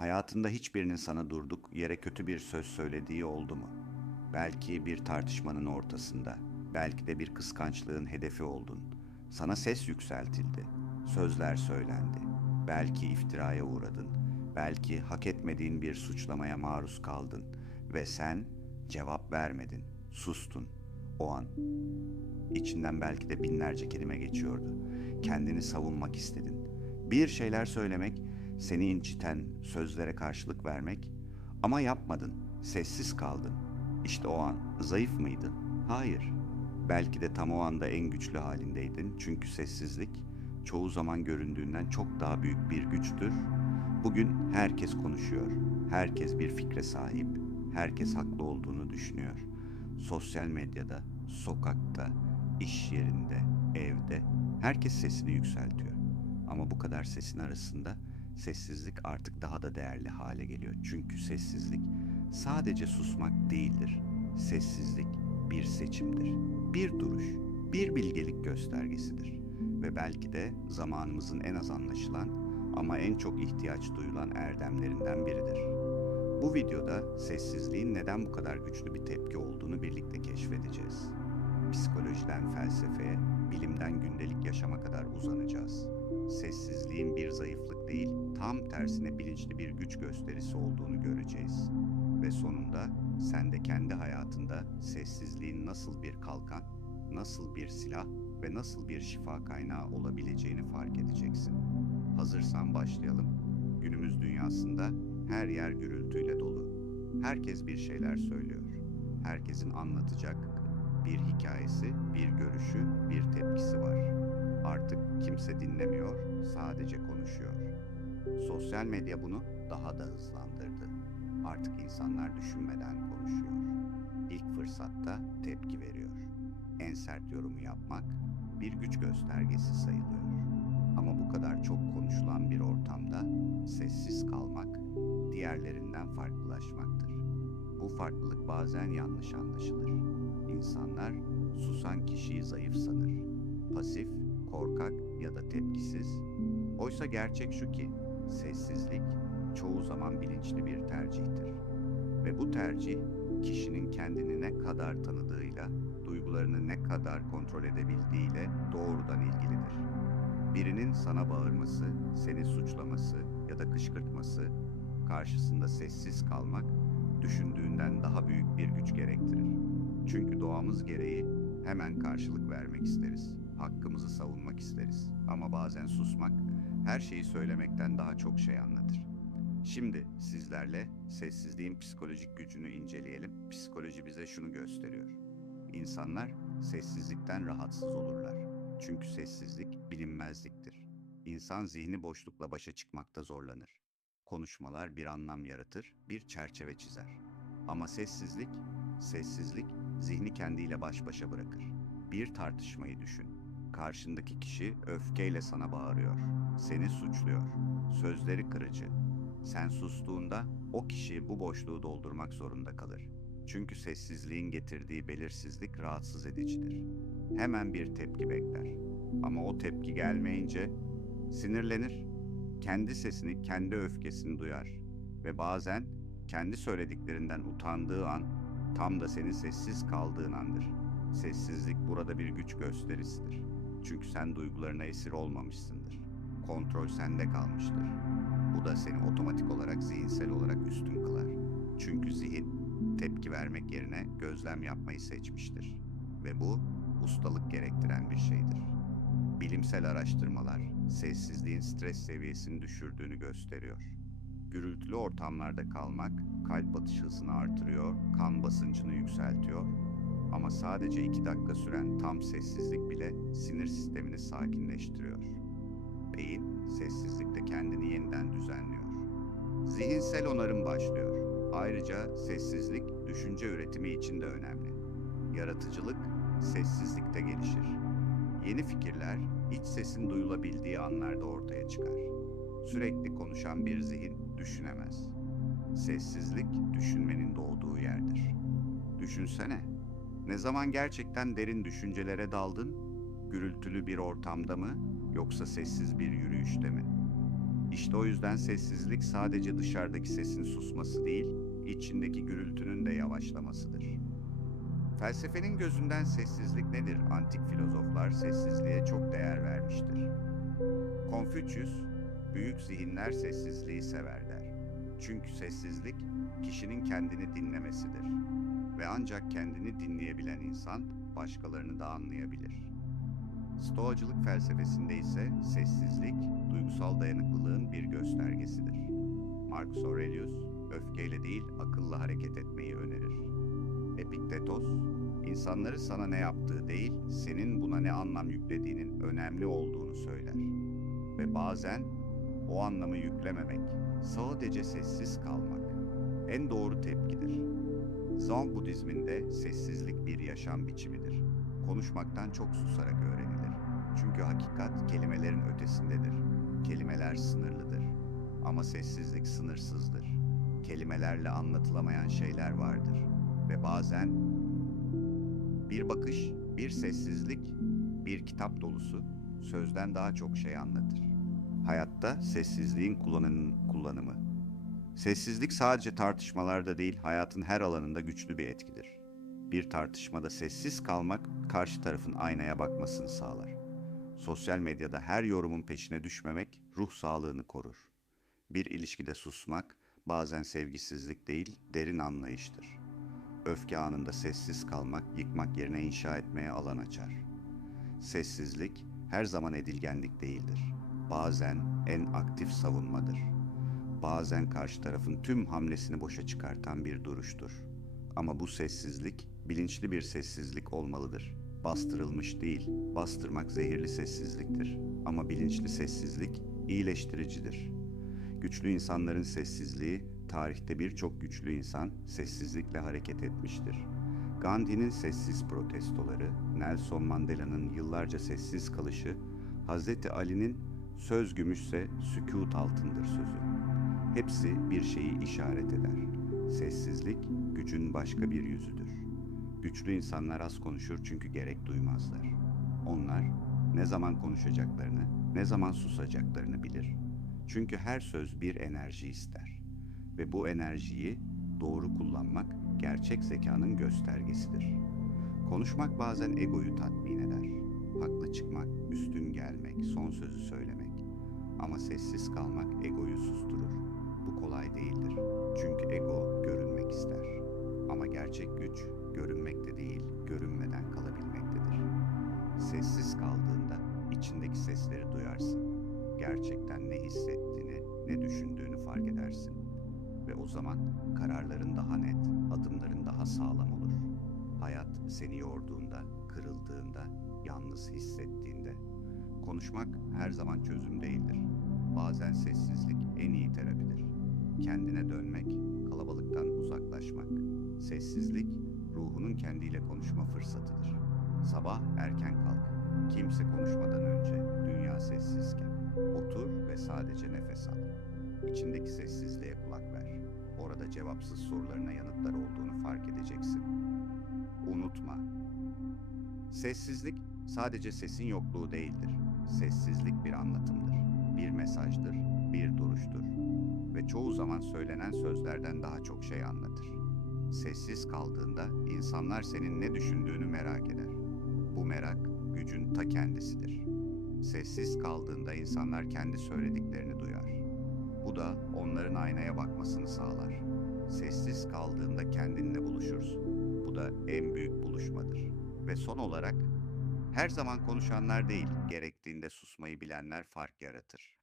Hayatında hiçbirinin sana durduk yere kötü bir söz söylediği oldu mu? Belki bir tartışmanın ortasında, belki de bir kıskançlığın hedefi oldun. Sana ses yükseltildi, sözler söylendi. Belki iftiraya uğradın, belki hak etmediğin bir suçlamaya maruz kaldın ve sen cevap vermedin, sustun. O an İçinden belki de binlerce kelime geçiyordu. Kendini savunmak istedin. Bir şeyler söylemek, seni inciten sözlere karşılık vermek ama yapmadın. Sessiz kaldın. İşte o an zayıf mıydın? Hayır. Belki de tam o anda en güçlü halindeydin. Çünkü sessizlik çoğu zaman göründüğünden çok daha büyük bir güçtür. Bugün herkes konuşuyor. Herkes bir fikre sahip. Herkes haklı olduğunu düşünüyor. Sosyal medyada, sokakta, iş yerinde, evde herkes sesini yükseltiyor. Ama bu kadar sesin arasında sessizlik artık daha da değerli hale geliyor. Çünkü sessizlik sadece susmak değildir. Sessizlik bir seçimdir. Bir duruş, bir bilgelik göstergesidir. Ve belki de zamanımızın en az anlaşılan ama en çok ihtiyaç duyulan erdemlerinden biridir. Bu videoda sessizliğin neden bu kadar güçlü bir tepki olduğunu birlikte keşfedeceğiz. Psikolojiden felsefeye, bilimden gündelik yaşama kadar uzanacağız. Sessizliğin bir zayıflık değil, tam tersine bilinçli bir güç gösterisi olduğunu göreceğiz. Ve sonunda sen de kendi hayatında sessizliğin nasıl bir kalkan, nasıl bir silah ve nasıl bir şifa kaynağı olabileceğini fark edeceksin. Hazırsan başlayalım. Günümüz dünyasında her yer gürültüyle dolu. Herkes bir şeyler söylüyor. Herkesin anlatacak bir hikayesi, bir görüşü, bir tepkisi var. Artık kimse dinlemiyor, sadece konuşuyor. Sosyal medya bunu daha da hızlandırdı. Artık insanlar düşünmeden konuşuyor. İlk fırsatta tepki veriyor. En sert yorumu yapmak bir güç göstergesi sayılıyor. Ama bu kadar çok konuşulan bir ortamda sessiz kalmak diğerlerinden farklılaşmaktır. Bu farklılık bazen yanlış anlaşılır. İnsanlar susan kişiyi zayıf sanır. Pasif, korkak ya da tepkisiz. Oysa gerçek şu ki sessizlik çoğu zaman bilinçli bir tercihtir. Ve bu tercih kişinin kendini ne kadar tanıdığıyla, duygularını ne kadar kontrol edebildiğiyle doğrudan ilgilidir. Birinin sana bağırması, seni suçlaması ya da kışkırtması karşısında sessiz kalmak düşündüğünden daha büyük bir güç gerektirir. Çünkü doğamız gereği hemen karşılık vermek isteriz. İsteriz. Ama bazen susmak her şeyi söylemekten daha çok şey anlatır. Şimdi sizlerle sessizliğin psikolojik gücünü inceleyelim. Psikoloji bize şunu gösteriyor. İnsanlar sessizlikten rahatsız olurlar. Çünkü sessizlik bilinmezliktir. İnsan zihni boşlukla başa çıkmakta zorlanır. Konuşmalar bir anlam yaratır, bir çerçeve çizer. Ama sessizlik, sessizlik zihni kendiyle baş başa bırakır. Bir tartışmayı düşün. Karşındaki kişi öfkeyle sana bağırıyor. Seni suçluyor. Sözleri kırıcı. Sen sustuğunda o kişi bu boşluğu doldurmak zorunda kalır. Çünkü sessizliğin getirdiği belirsizlik rahatsız edicidir. Hemen bir tepki bekler. Ama o tepki gelmeyince sinirlenir. Kendi sesini, kendi öfkesini duyar ve bazen kendi söylediklerinden utandığı an tam da senin sessiz kaldığın andır. Sessizlik burada bir güç gösterisidir. Çünkü sen duygularına esir olmamışsındır. Kontrol sende kalmıştır. Bu da seni otomatik olarak zihinsel olarak üstün kılar. Çünkü zihin tepki vermek yerine gözlem yapmayı seçmiştir. Ve bu ustalık gerektiren bir şeydir. Bilimsel araştırmalar sessizliğin stres seviyesini düşürdüğünü gösteriyor. Gürültülü ortamlarda kalmak kalp atış hızını artırıyor, kan basıncını yükseltiyor. Ama sadece iki dakika süren tam sessizlik bile sinir sistemini sakinleştiriyor. Beyin sessizlikte kendini yeniden düzenliyor. Zihinsel onarım başlıyor. Ayrıca sessizlik düşünce üretimi için de önemli. Yaratıcılık sessizlikte gelişir. Yeni fikirler iç sesin duyulabildiği anlarda ortaya çıkar. Sürekli konuşan bir zihin düşünemez. Sessizlik düşünmenin doğduğu yerdir. Düşünsene. Ne zaman gerçekten derin düşüncelere daldın? Gürültülü bir ortamda mı yoksa sessiz bir yürüyüşte mi? İşte o yüzden sessizlik sadece dışarıdaki sesin susması değil, içindeki gürültünün de yavaşlamasıdır. Felsefenin gözünden sessizlik nedir? Antik filozoflar sessizliğe çok değer vermiştir. Konfüçyüs, büyük zihinler sessizliği sever der. Çünkü sessizlik kişinin kendini dinlemesidir. Ve ancak kendini dinleyebilen insan başkalarını da anlayabilir. Stoacılık felsefesinde ise sessizlik duygusal dayanıklılığın bir göstergesidir. Marcus Aurelius öfkeyle değil akılla hareket etmeyi önerir. Epiktetos, insanları sana ne yaptığı değil, senin buna ne anlam yüklediğinin önemli olduğunu söyler. Ve bazen o anlamı yüklememek, sadece sessiz kalmak en doğru tepkidir. Zen Budizminde sessizlik bir yaşam biçimidir. Konuşmaktan çok susarak öğrenilir. Çünkü hakikat kelimelerin ötesindedir. Kelimeler sınırlıdır. Ama sessizlik sınırsızdır. Kelimelerle anlatılamayan şeyler vardır. Ve bazen bir bakış, bir sessizlik, bir kitap dolusu sözden daha çok şey anlatır. Hayatta sessizliğin kullanının kullanımı. Sessizlik sadece tartışmalarda değil, hayatın her alanında güçlü bir etkidir. Bir tartışmada sessiz kalmak karşı tarafın aynaya bakmasını sağlar. Sosyal medyada her yorumun peşine düşmemek ruh sağlığını korur. Bir ilişkide susmak bazen sevgisizlik değil, derin anlayıştır. Öfke anında sessiz kalmak, yıkmak yerine inşa etmeye alan açar. Sessizlik her zaman edilgenlik değildir. Bazen en aktif savunmadır. Bazen karşı tarafın tüm hamlesini boşa çıkartan bir duruştur. Ama bu sessizlik bilinçli bir sessizlik olmalıdır. Bastırılmış değil, bastırmak zehirli sessizliktir. Ama bilinçli sessizlik iyileştiricidir. Güçlü insanların sessizliği, tarihte birçok güçlü insan sessizlikle hareket etmiştir. Gandhi'nin sessiz protestoları, Nelson Mandela'nın yıllarca sessiz kalışı, Hazreti Ali'nin söz gümüşse sükut altındır sözü. Hepsi bir şeyi işaret eder. Sessizlik gücün başka bir yüzüdür. Güçlü insanlar az konuşur çünkü gerek duymazlar. Onlar ne zaman konuşacaklarını, ne zaman susacaklarını bilir. Çünkü her söz bir enerji ister. Ve bu enerjiyi doğru kullanmak gerçek zekanın göstergesidir. Konuşmak bazen egoyu tatmin eder. Haklı çıkmak, üstün gelmek, son sözü söylemek. Ama sessiz kalmak egoyu susturur. Bu kolay değildir. Çünkü ego görünmek ister. Ama gerçek güç görünmekte değil, görünmeden kalabilmektedir. Sessiz kaldığında içindeki sesleri duyarsın. Gerçekten ne hissettiğini, ne düşündüğünü fark edersin. Ve o zaman kararların daha net, adımların daha sağlam olur. Hayat seni yorduğunda, kırıldığında, yalnız hissettiğinde. Konuşmak her zaman çözüm değildir. Bazen sessizlik en iyi terapidir. Kendine dönmek, kalabalıktan uzaklaşmak. Sessizlik ruhunun kendiyle konuşma fırsatıdır. Sabah erken kalk. Kimse konuşmadan önce dünya sessizken. Otur ve sadece nefes al. İçindeki sessizliğe kulak ver. Orada cevapsız sorularına yanıtlar olduğunu fark edeceksin. Unutma. Sessizlik sadece sesin yokluğu değildir. Sessizlik bir anlatımdır, bir mesajdır, bir duruştur ve çoğu zaman söylenen sözlerden daha çok şey anlatır. Sessiz kaldığında insanlar senin ne düşündüğünü merak eder. Bu merak gücün ta kendisidir. Sessiz kaldığında insanlar kendi söylediklerini duyar. Bu da onların aynaya bakmasını sağlar. Sessiz kaldığında kendinle buluşursun. Bu da en büyük buluşmadır. Ve son olarak her zaman konuşanlar değil, gerektiğinde susmayı bilenler fark yaratır.